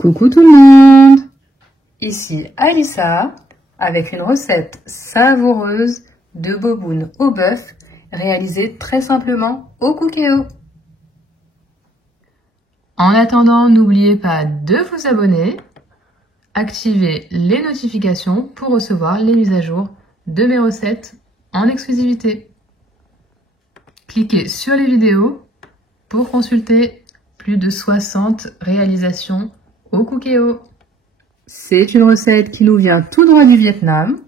Coucou tout le monde! Ici Alissa avec une recette savoureuse de boboon au bœuf réalisée très simplement au Cookéo. En attendant, n'oubliez pas de vous abonner, activez les notifications pour recevoir les mises à jour de mes recettes en exclusivité. Cliquez sur les vidéos pour consulter plus de 60 réalisations au Cookéo. C'est une recette qui nous vient tout droit du Vietnam,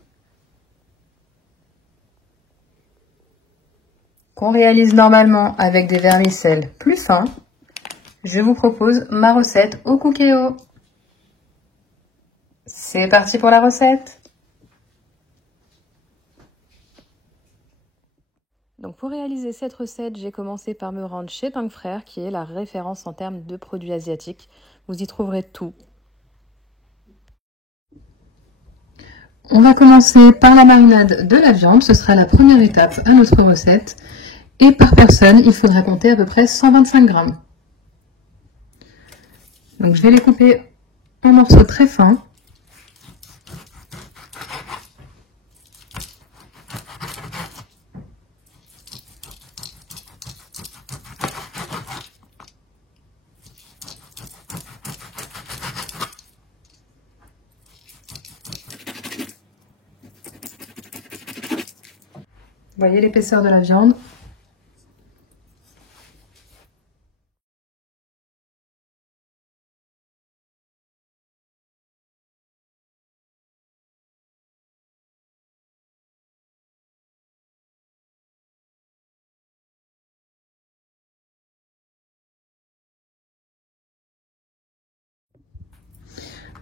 qu'on réalise normalement avec des vermicelles plus fins. Je vous propose ma recette au Cookéo. C'est parti pour la recette. Donc pour réaliser cette recette, j'ai commencé par me rendre chez Tang Frères, qui est la référence en termes de produits asiatiques. Vous y trouverez tout. On va commencer par la marinade de la viande, ce sera la première étape à notre recette. Et par personne, il faudra compter à peu près 125 grammes. Donc je vais les couper en morceaux très fins. Vous voyez l'épaisseur de la viande.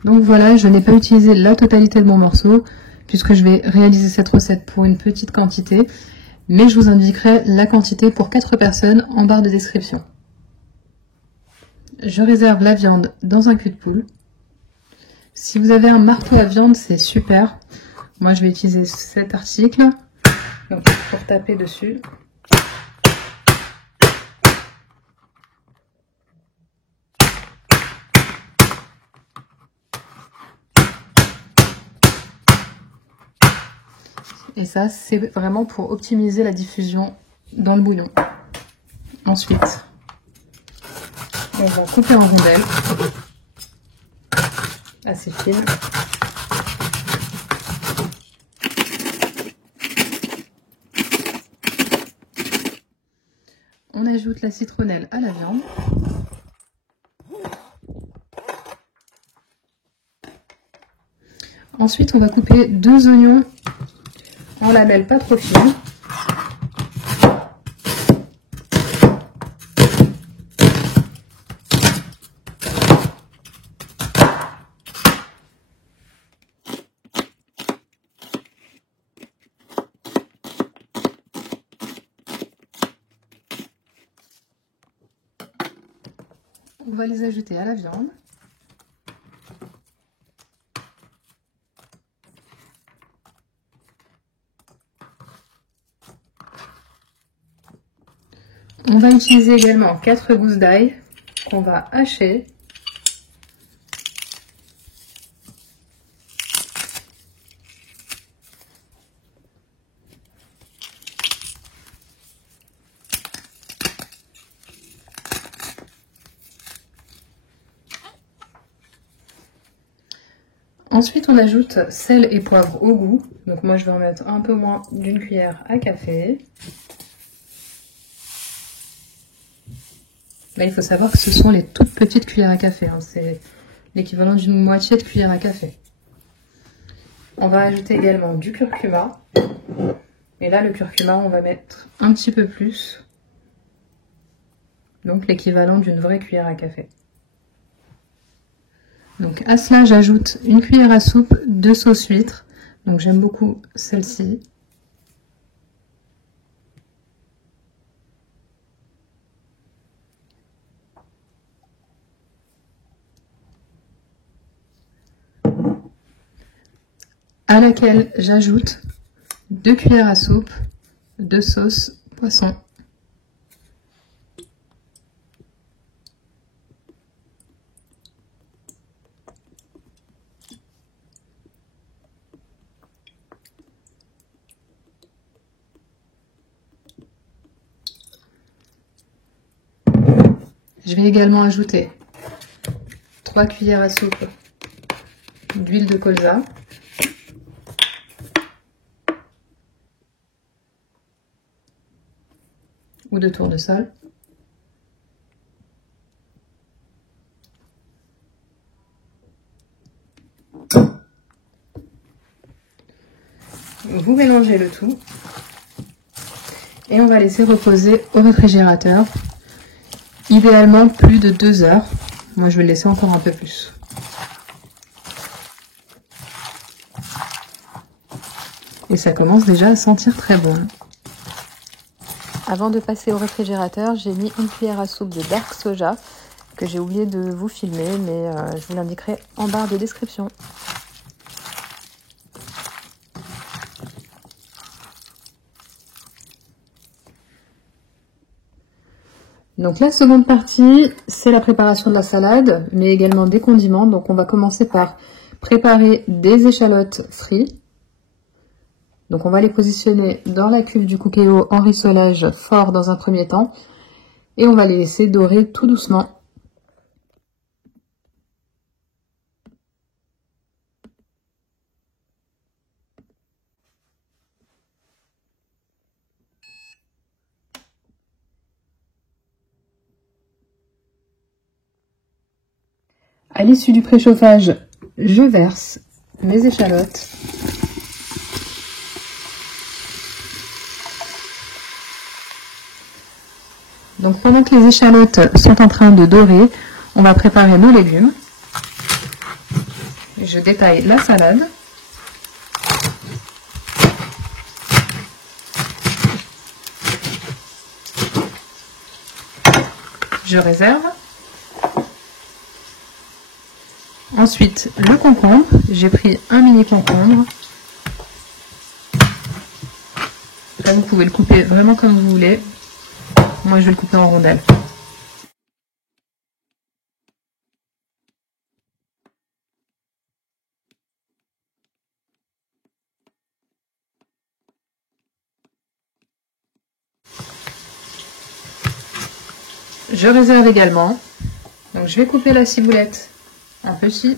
Donc voilà, je n'ai pas utilisé la totalité de mon morceau puisque je vais réaliser cette recette pour une petite quantité, mais je vous indiquerai la quantité pour 4 personnes en barre de description. Je réserve la viande dans un cul de poule. Si vous avez un marteau à viande, c'est super. Moi, je vais utiliser cet article donc, pour taper dessus. Et ça, c'est vraiment pour optimiser la diffusion dans le bouillon. Ensuite, on va couper en rondelles, assez fines. On ajoute la citronnelle à la viande. Ensuite, on va couper 2 oignons en lamelles pas trop fines. On va les ajouter à la viande. On va utiliser également 4 gousses d'ail qu'on va hacher. Ensuite, on ajoute sel et poivre au goût. Donc moi, je vais en mettre un peu moins d'une cuillère à café. Là, il faut savoir que ce sont les toutes petites cuillères à café. Hein. C'est l'équivalent d'une moitié de cuillère à café. On va ajouter également du curcuma. Et là, le curcuma, on va mettre un petit peu plus. Donc l'équivalent d'une vraie cuillère à café. Donc à cela, j'ajoute une cuillère à soupe de sauce huître. Donc j'aime beaucoup celle-ci. À laquelle j'ajoute 2 cuillères à soupe de sauce poisson. Je vais également ajouter 3 cuillères à soupe d'huile de colza. Ou de tournesol. Vous mélangez le tout et on va laisser reposer au réfrigérateur, idéalement plus de 2 heures. Moi je vais le laisser encore un peu plus. Et ça commence déjà à sentir très bon. Avant de passer au réfrigérateur, j'ai mis une cuillère à soupe de dark soja que j'ai oublié de vous filmer, mais je vous l'indiquerai en barre de description. Donc la seconde partie, c'est la préparation de la salade, mais également des condiments. Donc on va commencer par préparer des échalotes frites. Donc on va les positionner dans la cuve du Cookéo en rissolage fort dans un premier temps. Et on va les laisser dorer tout doucement. À l'issue du préchauffage, je verse mes échalotes. Donc pendant que les échalotes sont en train de dorer, on va préparer nos légumes. Je détaille la salade. Je réserve. Ensuite, le concombre. J'ai pris un mini concombre. Là, vous pouvez le couper vraiment comme vous voulez. Moi, je vais le couper en rondelles. Je réserve également. Donc, je vais couper la ciboulette en petits.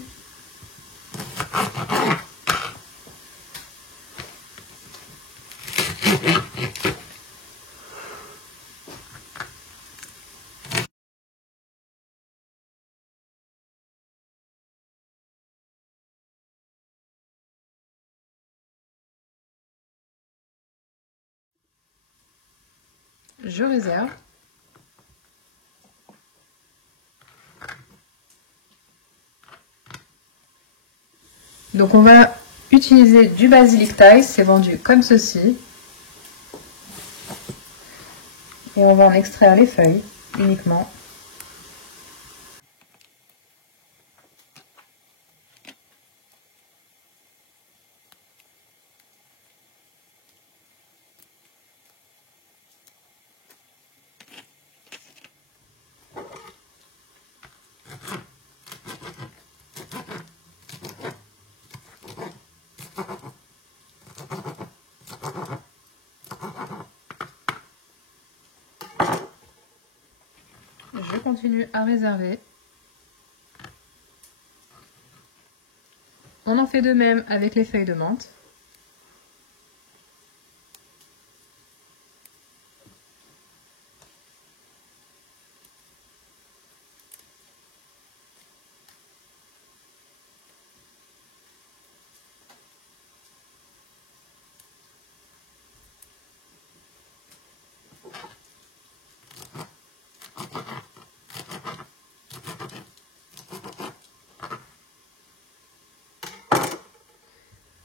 Je réserve. Donc on va utiliser du basilic thaï, c'est vendu comme ceci. Et on va en extraire les feuilles uniquement. Je continue à réserver. On en fait de même avec les feuilles de menthe.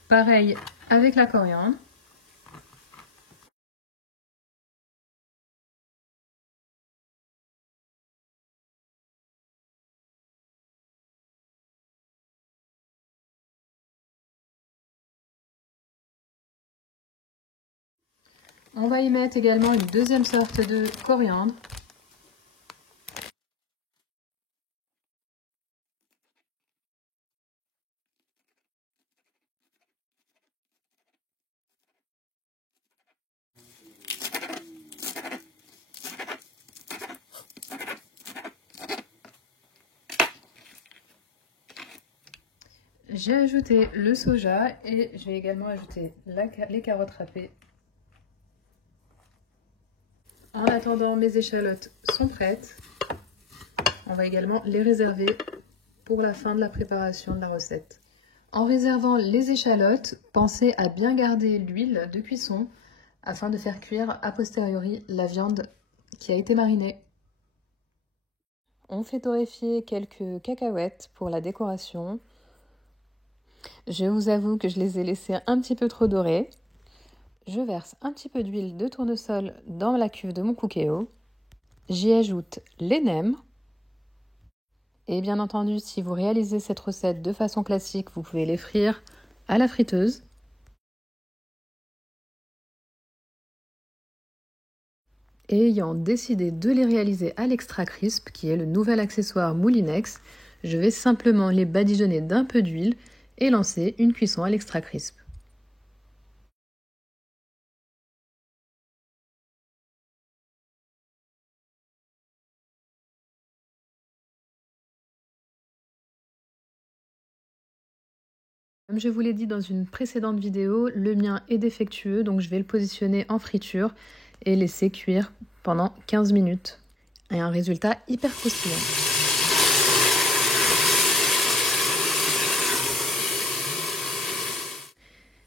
Pareil avec la coriandre. On va y mettre également une deuxième sorte de coriandre. J'ai ajouté le soja et je vais également ajouter les carottes râpées. En attendant, mes échalotes sont prêtes. On va également les réserver pour la fin de la préparation de la recette. En réservant les échalotes, pensez à bien garder l'huile de cuisson afin de faire cuire a posteriori la viande qui a été marinée. On fait torréfier quelques cacahuètes pour la décoration. Je vous avoue que je les ai laissées un petit peu trop dorées. Je verse un petit peu d'huile de tournesol dans la cuve de mon cookéo. J'y ajoute les nems. Et bien entendu, si vous réalisez cette recette de façon classique, vous pouvez les frire à la friteuse. Et ayant décidé de les réaliser à l'extra crisp, qui est le nouvel accessoire Moulinex, je vais simplement les badigeonner d'un peu d'huile et lancer une cuisson à l'extra crisp. Comme je vous l'ai dit dans une précédente vidéo, le mien est défectueux, donc je vais le positionner en friture et laisser cuire pendant 15 minutes. Et un résultat hyper croustillant.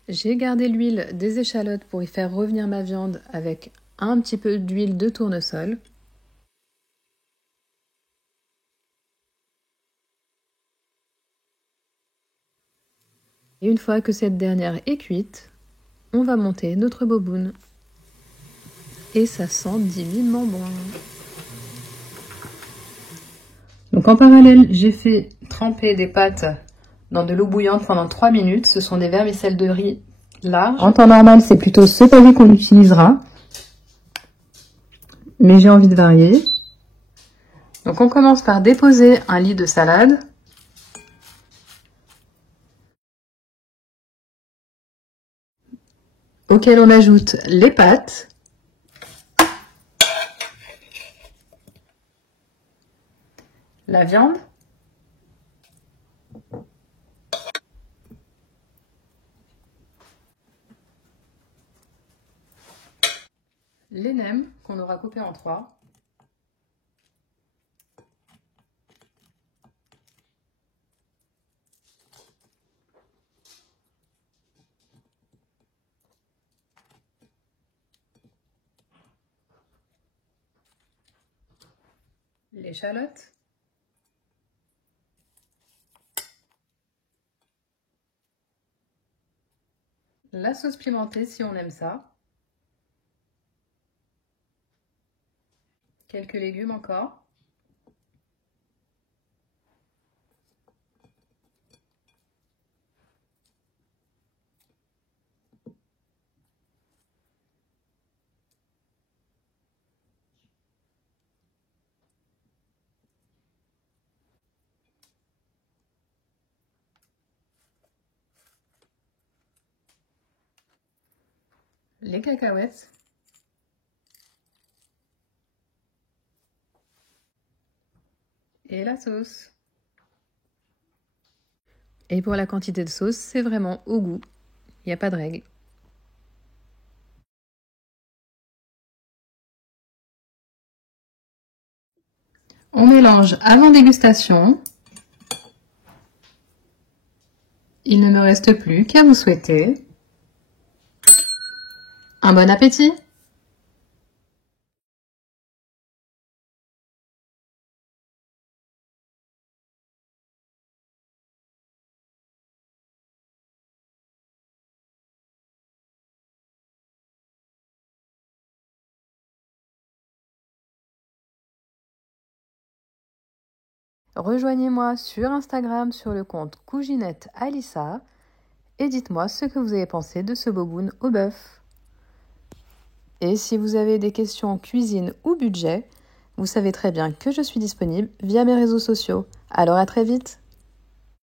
J'ai gardé l'huile des échalotes pour y faire revenir ma viande avec un petit peu d'huile de tournesol. Et une fois que cette dernière est cuite, on va monter notre boboon. Et ça sent divinement bon. Donc en parallèle, j'ai fait tremper des pâtes dans de l'eau bouillante pendant 3 minutes. Ce sont des vermicelles de riz larges. En temps normal, c'est plutôt ce pavé qu'on utilisera. Mais j'ai envie de varier. Donc on commence par déposer un lit de salade. Auquel on ajoute les pâtes. La viande. Les nems qu'on aura coupés en 3. L'échalote. La sauce pimentée si on aime ça. Quelques légumes encore. Les cacahuètes. Et la sauce. Et pour la quantité de sauce, c'est vraiment au goût. Il n'y a pas de règle. On mélange avant dégustation. Il ne me reste plus qu'à vous souhaiter un bon appétit! Rejoignez-moi sur Instagram sur le compte Couginette Alissa et dites-moi ce que vous avez pensé de ce boboon au bœuf. Et si vous avez des questions cuisine ou budget, vous savez très bien que je suis disponible via mes réseaux sociaux. Alors à très vite!